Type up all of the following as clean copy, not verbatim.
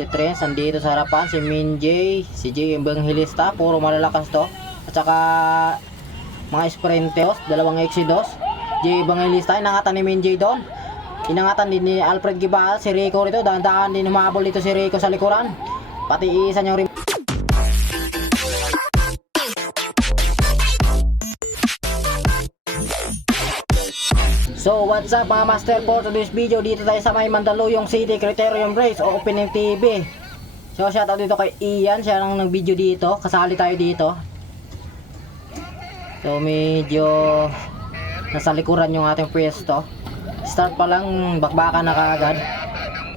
si Trens andito sa harapan, si Minjay, si Jay Evangelista, puro malalakas to. At saka mga Sprinteos, dalawang Exodus. Jay Evangelista, inangatan ni Minjay doon. Inangatan din ni Alfred Gibal, si Rico rito, dahan-dahan din humabol dito si Rico sa likuran. Pati isa niyang So what's up mga master, for today's video dito tayo sa may Mandaluyong City Criterium Race o Opening TV. So shoutout dito kay Ian, siya lang nag-video dito, kasali tayo dito. So medyo nasa likuran yung ating pwesto. Start pa lang, bakbakan na kaagad.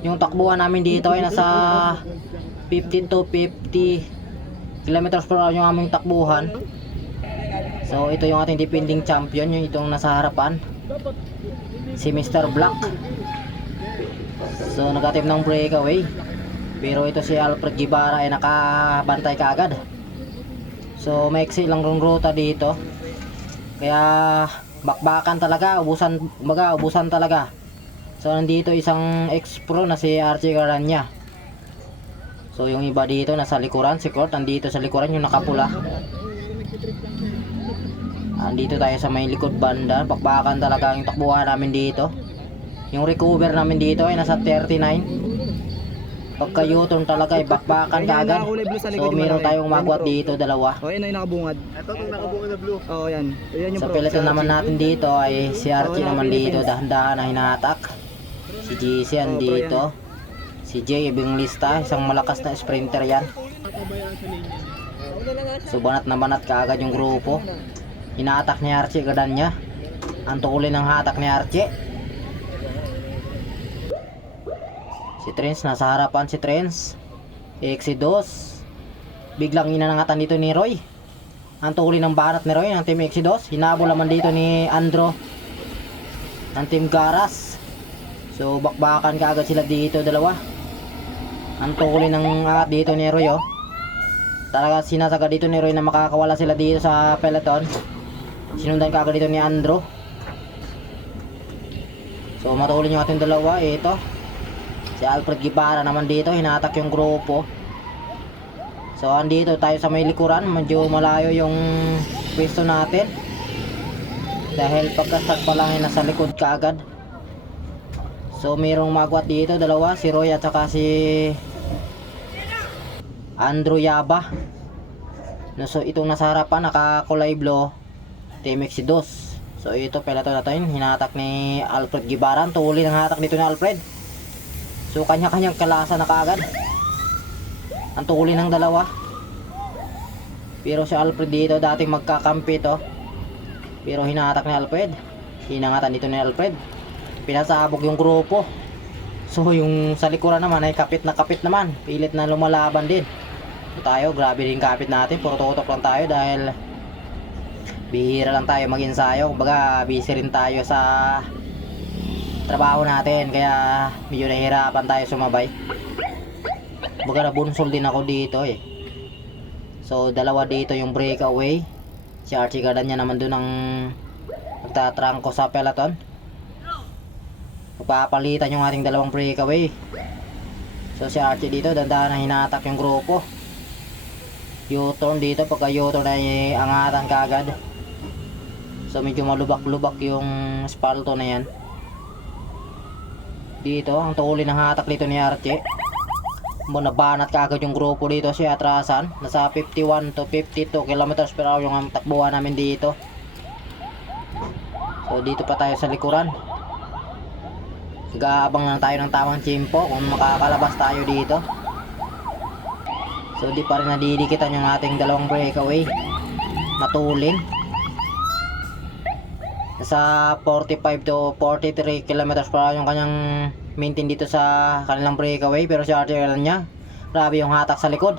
Yung takbuhan namin dito ay nasa 50 to 50 kilometers per hour yung aming takbuhan. So ito yung ating defending champion, yung itong nasa harapan, si Mr. Black. So nag-attempt ng breakaway, pero ito si Alfred Guevara ay nakabantay kaagad. So maiksi lang rong ruta dito, kaya bakbakan talaga, ubusan talaga. So nandito isang ex-pro na si Archie Garanya. So yung iba dito nasa likuran, si Kurt nandito sa likuran, yung nakapula. Andito tayo sa may likod banda, bakbakan talaga yung takbuhan namin dito. Yung recover namin dito ay nasa 39. Pagka U-turn talaga ay bakbakan kaagad. So meron tayong magwat dito, dalawa. O yan ay nakabungad. Ito itong nakabungad na blue. Oo yan. Yan yung sa peloton naman natin dito ay si Archie naman dito, dahan-dahan na hinatak. Si GC andito, si Jay Evangelista, isang malakas na sprinter yan. So banat na banat kaagad yung grupo. Hinatak ni Archie gadan niya. Ang tuloy ng hatak ni Archie. Si Trens nasa harapan, si Trens. Exodus. Biglang inanangatan dito ni Roy. Ang tuloy ng banat ni Roy ng team Exodus. Hinabol naman dito ni Andro ng team Garas. So bakbakan kaagad sila dito, dalawa. Ang tuloy ng angat dito ni Roy, oh. Talaga sinasaga dito ni Roy na makakawala sila dito sa peloton. Sinundan kaagad dito ni Andro. So matuloy yung ating dalawa. Ito si Alfred Guevara naman dito, hinatak yung grupo. So andito tayo sa may likuran, medyo malayo yung pwesto natin dahil pagka-start pa lang ay nasa likod kaagad. So mayroong magwat dito, dalawa, si Roy at saka si Andrew Yaba. So itong nasa harapan nakakulay blue, Team Exodus. So ito peloton na to, hinatak ni Alfred Guevara. Tuloy ng hatak dito ni Alfred. So kanya-kanyang kalasa na kaagad ang tuloy ng dalawa. Pero si Alfred dito dating magkakampi to, pero hinatak ni Alfred. Hinangatan dito ni Alfred, pinasabog yung grupo. So yung sa likuran naman ay kapit na kapit naman, pilit na lumalaban din. So tayo, grabe din kapit natin, puro tutok lang tayo dahil bihira lang tayo mag-ensayo. Kumbaga busy rin tayo sa trabaho natin, kaya medyo nahihirapan tayo sumabay. Kumbaga nabunsol din ako dito eh. So dalawa dito yung breakaway. Si Archie Garanya naman dun ang nagtatrangko sa peloton. Papalitan yung ating dalawang breakaway. So si Archie dito dandahan na hinatak yung grupo. U-turn dito, pagka U-turn ay angatan kaagad. So medyo malubak-lubak yung spalto na yan. Dito ang tuloy ng hatak dito ni Archie. Nabanat kaagad yung grupo dito, si atrasan. Nasa 51 to 52 kilometers per hour yung takbuhan namin dito. So dito pa tayo sa likuran. Nag-aabang lang tayo ng tamang tiyempo kung makakalabas tayo dito. So di pa rin nadidikitan yung ating dalawang breakaway. Matuling. Nasa 45 to 43 kilometers per hour yung kanyang maintain dito sa kanilang breakaway. Pero si Archie niya, grabe yung hatak sa likod.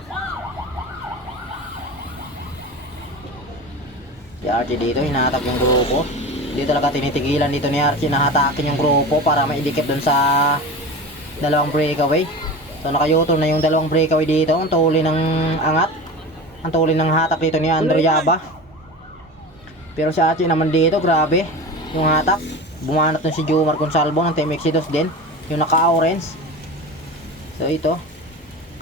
Si Archie dito, hinatak yung grupo. Hindi talaga tinitigilan dito ni Archie na hatakin yung grupo para maidikit dun sa dalawang breakaway. So nakayuto na yung dalawang breakaway dito. Ang tuloy ng angat, ang tuloy ng hatak dito ni Andrew Yaba. Pero si Archie naman dito, grabe yung hatak. Bumanat nun si Jomar Consalvo ng Team Exodus din, yung naka-orange. So ito,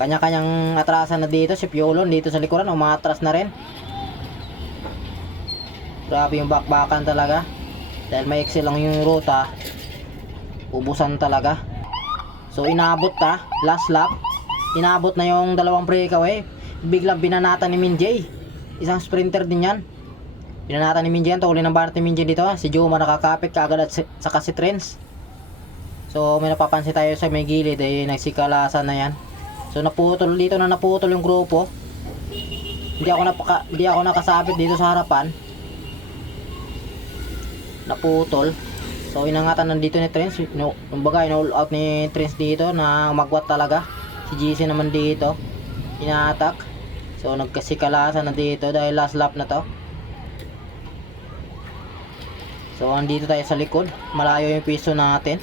Kanya-kanyang atrasan na dito. Si Piolon dito sa likuran, umatras na rin. Grabe yung bakbakan talaga. Dahil may excel lang yung ruta, ubusan talaga. So inabot last lap. Inabot na yung dalawang breakaway. Biglang binanata ni Minjay. Isang sprinter din yan. Binanata ni Minjay yan. Tuloy ng banat ni Minjay dito. Si Juma nakakapit kaagad at saka si Trends. So may napapansin tayo sa may gilid. Nagsikalasan na yan. So naputol dito na naputol yung grupo. Hindi ako nakasabit dito sa harapan. Naputol. So inangatan nandito ni Trends. Kumbaga in-all out ni Trends dito na magwat talaga. Si GC naman dito ina-attack. So nagkasikalasan na dito dahil last lap na to. So andito tayo sa likod. Malayo yung piso natin.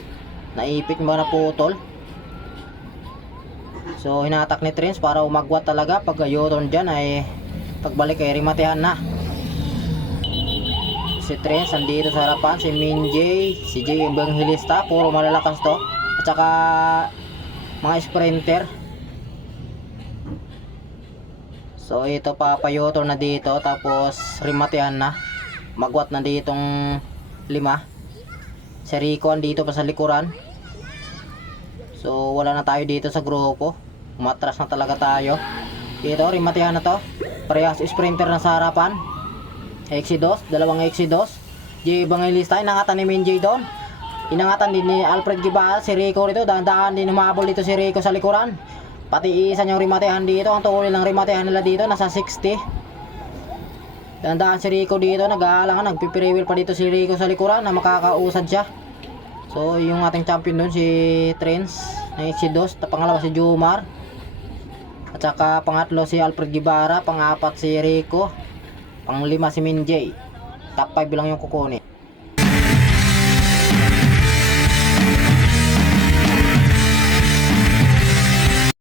Naipit mo na putol. So ina-attack ni Trends para umagwat talaga. Pag U-turn dyan ay pagbalik ay rimatehan na. Si Trends andito sa harapan, si Minjay, si Jay Evangelista, puro malalakas to. At saka mga sprinter. So ito papayoto na dito, tapos rimatehan na. Magwat na ditong 5. Si Rico andito pa sa likuran. So wala na tayo dito sa grupo. Umatras na talaga tayo. Dito rimatehan na to. Parehas sprinter na sa harapan. Exodus, dalawang Exodus. Jay Evangelista, inangatan ni Minjay doon. Inangatan din ni Alfred Gibal, si Rico rito. Dahan-dahan din humabol dito si Rico sa likuran. Pati isa niyang rimatehan dito. Ang tuloy ng rimatehan nila dito, nasa 60. Dahan-dahan si Rico dito, nag-aalangan, nagpipiriwil pa dito si Rico sa likuran na makakausad siya. So yung ating champion doon, si Trends, na Exodus. Pangalawa si Jumar. At saka pangatlo si Alfred Gibara, pang-apat si Rico. Pang 5 si Minjay. Top 5 lang yung kukunin.